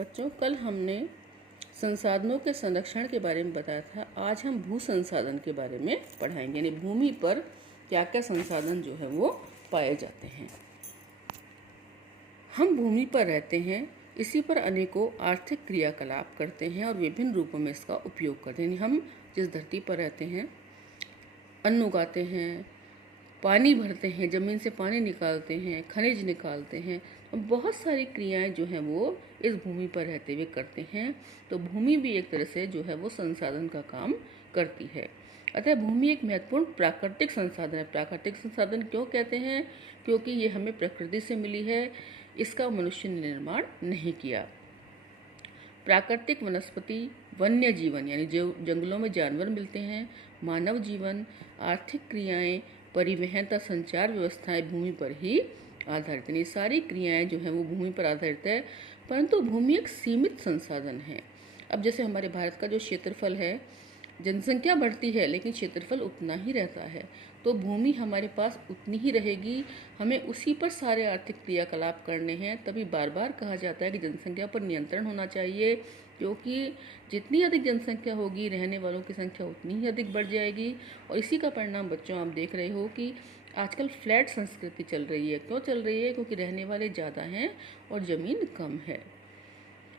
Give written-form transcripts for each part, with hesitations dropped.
बच्चों, कल हमने संसाधनों के संरक्षण के बारे में बताया था। आज हम भू संसाधन के बारे में पढ़ाएंगे, यानी भूमि पर क्या क्या संसाधन जो है वो पाए जाते हैं। हम भूमि पर रहते हैं, इसी पर अनेकों आर्थिक क्रियाकलाप करते हैं और विभिन्न रूपों में इसका उपयोग करते हैं। यानी हम जिस धरती पर रहते हैं, अन्न उगाते हैं, पानी भरते हैं, ज़मीन से पानी निकालते हैं, खनिज निकालते हैं, बहुत सारी क्रियाएं जो हैं वो इस भूमि पर रहते हुए करते हैं। तो भूमि भी एक तरह से जो है वो संसाधन का काम करती है। अतः भूमि एक महत्वपूर्ण प्राकृतिक संसाधन है। प्राकृतिक संसाधन क्यों कहते हैं? क्योंकि ये हमें प्रकृति से मिली है, इसका मनुष्य ने निर्माण नहीं किया। प्राकृतिक वनस्पति, वन्य जीवन यानी जो जंगलों में जानवर मिलते हैं, मानव जीवन, आर्थिक क्रियाएं, परिवहन तथा संचार व्यवस्थाएं भूमि पर ही आधारित है। ये सारी क्रियाएं जो हैं वो भूमि पर आधारित है, परंतु भूमि एक सीमित संसाधन है। अब जैसे हमारे भारत का जो क्षेत्रफल है, जनसंख्या बढ़ती है लेकिन क्षेत्रफल उतना ही रहता है, तो भूमि हमारे पास उतनी ही रहेगी। हमें उसी पर सारे आर्थिक क्रियाकलाप करने हैं। तभी बार बार कहा जाता है कि जनसंख्या पर नियंत्रण होना चाहिए, क्योंकि जितनी अधिक जनसंख्या होगी, रहने वालों की संख्या उतनी ही अधिक बढ़ जाएगी। और इसी का परिणाम बच्चों आप देख रहे हो कि आजकल फ्लैट संस्कृति चल रही है। क्यों चल रही है? क्योंकि रहने वाले ज़्यादा हैं और ज़मीन कम है।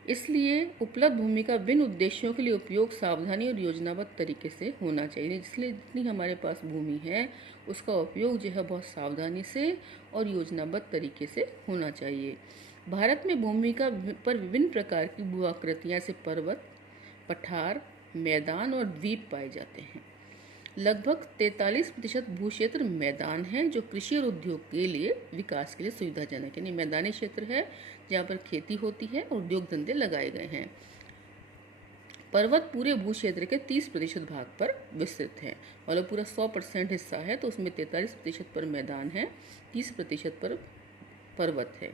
इसलिए उपलब्ध भूमि का विभिन्न उद्देश्यों के लिए उपयोग सावधानी और योजनाबद्ध तरीके से होना चाहिए। इसलिए जितनी हमारे पास भूमि है उसका उपयोग जो है बहुत सावधानी से और योजनाबद्ध तरीके से होना चाहिए। भारत में भूमि का पर विभिन्न प्रकार की भू आकृतियाँ से पर्वत, पठार, मैदान और द्वीप पाए जाते हैं। लगभग 43% भू क्षेत्र मैदान है, जो कृषि और उद्योग के लिए विकास के लिए सुविधाजनक, यानी मैदानी क्षेत्र है जहाँ पर खेती होती है और उद्योग धंधे लगाए गए हैं। पर्वत पूरे भू क्षेत्र के 30% भाग पर विस्तृत है। मतलब पूरा 100% हिस्सा है, तो उसमें 43% पर मैदान है, 30% पर पर्वत है।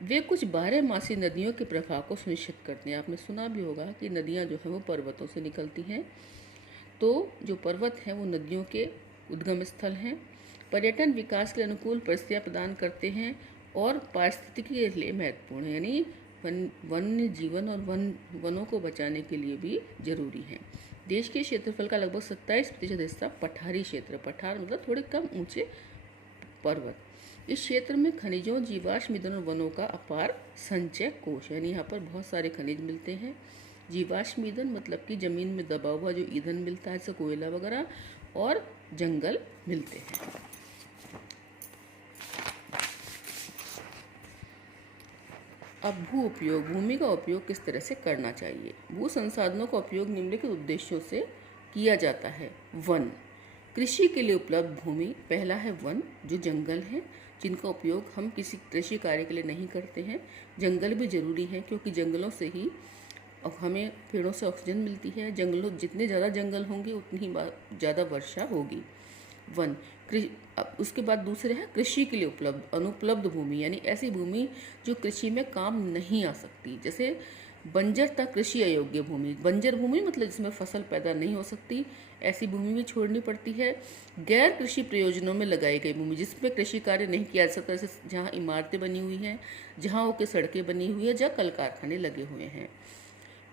वे कुछ बारहमासी नदियों के प्रवाह को सुनिश्चित करते हैं। आपने सुना भी होगा कि नदियाँ जो हैं वो पर्वतों से निकलती हैं। तो जो पर्वत हैं वो नदियों के उद्गम स्थल हैं। पर्यटन विकास के अनुकूल परिस्थितियाँ प्रदान करते हैं और पारिस्थितिकी के लिए महत्वपूर्ण है, यानी वन्य जीवन और वनों को बचाने के लिए भी जरूरी है। देश के क्षेत्रफल का लगभग 27% हिस्सा पठारी क्षेत्र, पठार मतलब थोड़े कम ऊंचे पर्वत। इस क्षेत्र में खनिजों, जीवाश्म ईंधन और वनों का अपार संचय कोश, यानी यहाँ पर बहुत सारे खनिज मिलते हैं। जीवाश्म ईंधन मतलब कि जमीन में दबा हुआ जो ईंधन मिलता है, जैसे कोयला वगैरह, और जंगल मिलते हैं। अब भू उपयोग, भूमि का उपयोग किस तरह से करना चाहिए। भू संसाधनों का उपयोग निम्नलिखित उद्देश्यों से किया जाता है। वन, कृषि के लिए उपलब्ध भूमि। पहला है वन, जो जंगल हैं जिनका उपयोग हम किसी कृषि कार्य के लिए नहीं करते हैं। जंगल भी जरूरी है, क्योंकि जंगलों से ही हमें पेड़ों से ऑक्सीजन मिलती है। जंगलों जितने ज़्यादा जंगल होंगे उतनी ही ज़्यादा वर्षा होगी। वन। उसके बाद दूसरे है कृषि के लिए उपलब्ध, अनुपलब्ध भूमि, यानी ऐसी भूमि जो कृषि में काम नहीं आ सकती। जैसे बंजर तक कृषि अयोग्य भूमि, बंजर भूमि मतलब जिसमें फसल पैदा नहीं हो सकती, ऐसी भूमि भी छोड़नी पड़ती है। गैर कृषि प्रयोजनों में लगाई गई भूमि, जिसमें कृषि कार्य नहीं किया जा सकता, जैसे जहाँ इमारतें बनी हुई हैं, जहाँ ओके सड़कें बनी हुई है, जहाँ कल कारखाने लगे हुए हैं।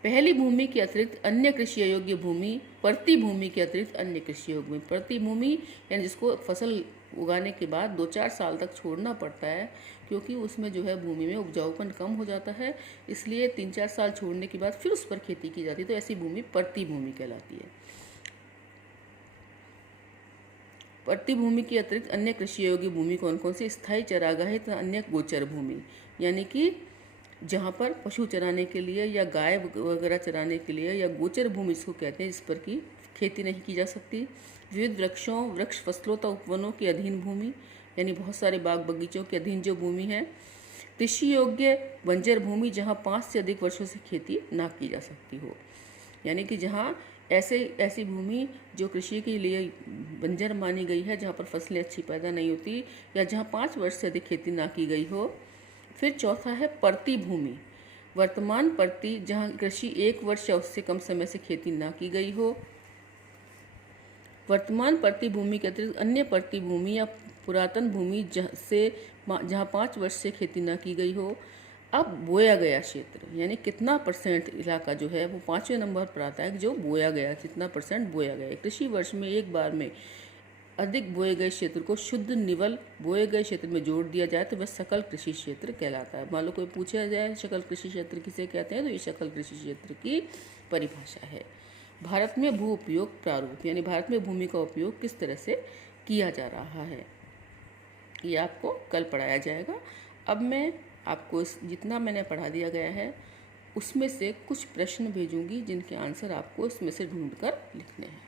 पहली भूमि के अतिरिक्त अन्य कृषि अयोग्य भूमि, प्रति भूमि के अतिरिक्त अन्य कृषि योग्य भूमि। प्रति भूमि यानी जिसको फसल उगाने के बाद 2-4 साल तक छोड़ना पड़ता है, क्योंकि उसमें जो है भूमि में उपजाऊपन कम हो जाता है, इसलिए 3-4 साल छोड़ने के बाद फिर उस पर खेती की जाती है, तो ऐसी भूमि प्रति भूमि कहलाती है। प्रति भूमि के अतिरिक्त अन्य कृषि योग्य भूमि कौन कौन सी? स्थायी चरागाह तथा अन्य गोचर भूमि, यानी कि जहाँ पर पशु चराने के लिए या गाय वगैरह चराने के लिए, या गोचर भूमि इसको कहते हैं, जिस पर की खेती नहीं की जा सकती। विविध वृक्षों, वृक्ष फसलों तथा उपवनों के अधीन भूमि, यानी बहुत सारे बाग बगीचों के अधीन जो भूमि है। कृषि योग्य बंजर भूमि, जहाँ 5 से अधिक वर्षों से खेती ना की जा सकती हो, यानी कि जहाँ ऐसी भूमि जो कृषि के लिए बंजर मानी गई है, जहाँ पर फसलें अच्छी पैदा नहीं होती, या जहाँ 5 वर्ष से अधिक खेती ना की गई हो। फिर चौथा है प्रति भूमि, वर्तमान प्रति, जहाँ कृषि 1 वर्ष या उससे कम समय से खेती ना की गई हो। वर्तमान प्रति भूमि के अतिरिक्त अन्य प्रति भूमि या पुरातन भूमि जहाँ 5 वर्ष से खेती ना की गई हो। अब बोया गया क्षेत्र यानी कितना परसेंट इलाका जो है वो 5वें नंबर पर आता है कि जो बोया गया, कितना परसेंट बोया गया। कृषि वर्ष में एक बार में अधिक बोए गए क्षेत्र को शुद्ध निवल बोए गए क्षेत्र में जोड़ दिया जाए तो वह सकल कृषि क्षेत्र कहलाता है। मान लो कोई पूछा जाए सकल कृषि क्षेत्र किसे कहते हैं, तो ये सकल कृषि क्षेत्र की परिभाषा है। भारत में भू उपयोग प्रारूप यानी भारत में भूमि का उपयोग किस तरह से किया जा रहा है, ये आपको कल पढ़ाया जाएगा। अब मैं आपको जितना मैंने पढ़ा दिया गया है उसमें से कुछ प्रश्न भेजूंगी जिनके आंसर आपको इसमें से ढूंढ कर लिखने हैं।